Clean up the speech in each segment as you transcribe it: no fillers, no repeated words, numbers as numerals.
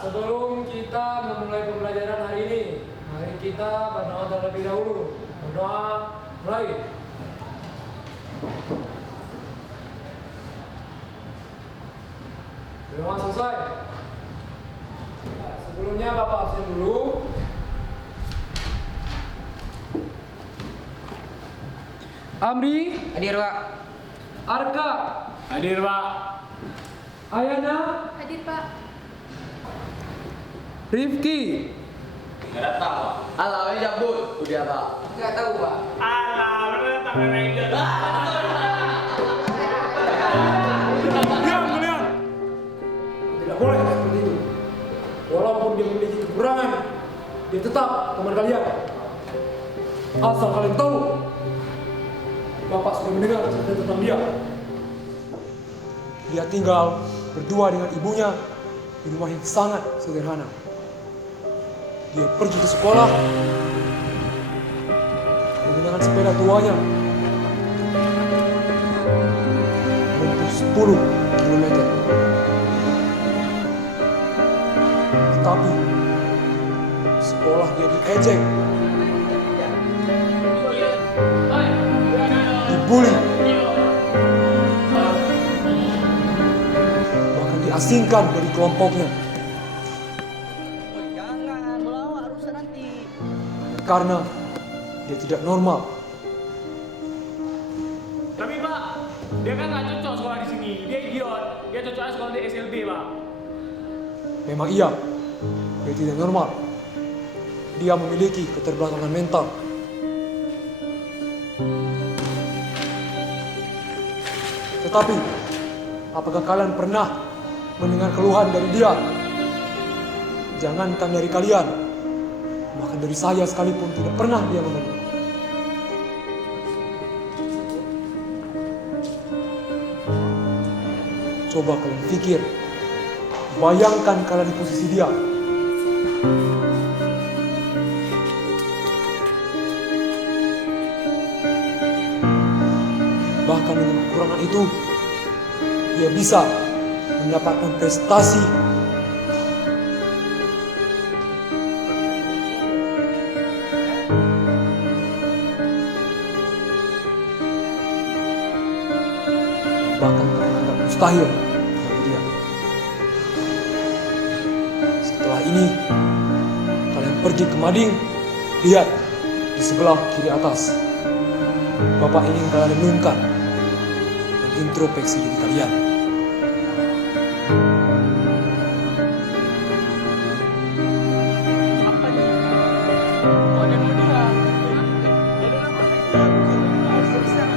sebelum kita memulai pembelajaran hari ini, mari kita berdoa terlebih dahulu. Berdoa, mulai. Berdoa selesai. Sebelumnya Bapak absen dulu. Amri, Hadir, Pak. Arka, Hadir, Pak. Ayana, Hadir, Pak. Rifki, Nggak datang, Pak. Alah, ini cabut. Udah, Pak. Nggak tahu, Pak. Alah, bener datang karena itu. diam kalian. Tidak boleh seperti itu. Walaupun dia memiliki kekurangan, dia tetap teman kalian. Asal kalian tahu, Bapak sudah mendengar cerita tentang dia. Dia tinggal berdua dengan ibunya di rumah yang sangat sederhana. Dia pergi ke sekolah menggunakan sepeda tuanya menempuh 10 kilometer. Tetapi sekolah dia diejek, dibully, bahkan diasingkan dari kelompoknya. Jangan melawak rusak nanti. Karena dia tidak normal. Tapi, Pak, dia kan nggak cocok sekolah di sini. Dia idiot. Dia cocoknya sekolah di SLB, Pak. Memang iya, dia tidak normal. Dia memiliki keterbelakangan mental. Tetapi, apakah kalian pernah mendengar keluhan dari dia? Jangankan dari kalian, bahkan dari saya sekalipun tidak pernah dia mengeluh. Coba kalian pikir, bayangkan kalian di posisi dia. Bahkan dengan kekurangan itu, dia bisa mendapatkan prestasi. Bahkan menganggap mustahil bagi dia. Setelah ini, kalian pergi ke Mading, lihat di sebelah kiri atas. Bapak ingin kalian renungkan dan introspeksi diri kalian. Apa nih? Kok ada mau dia? Ada apa nih? Kok bisa dia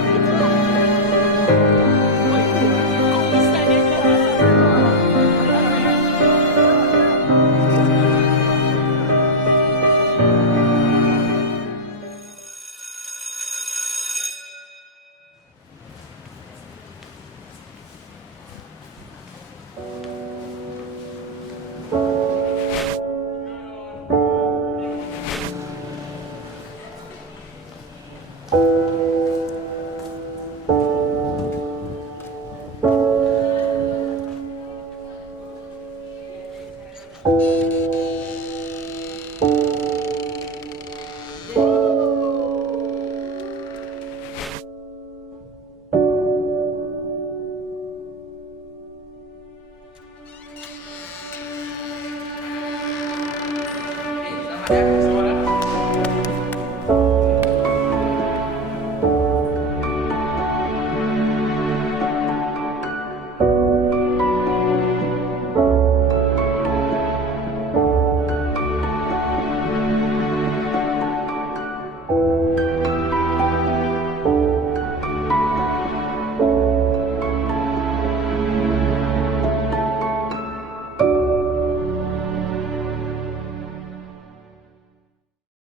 Selamat ya.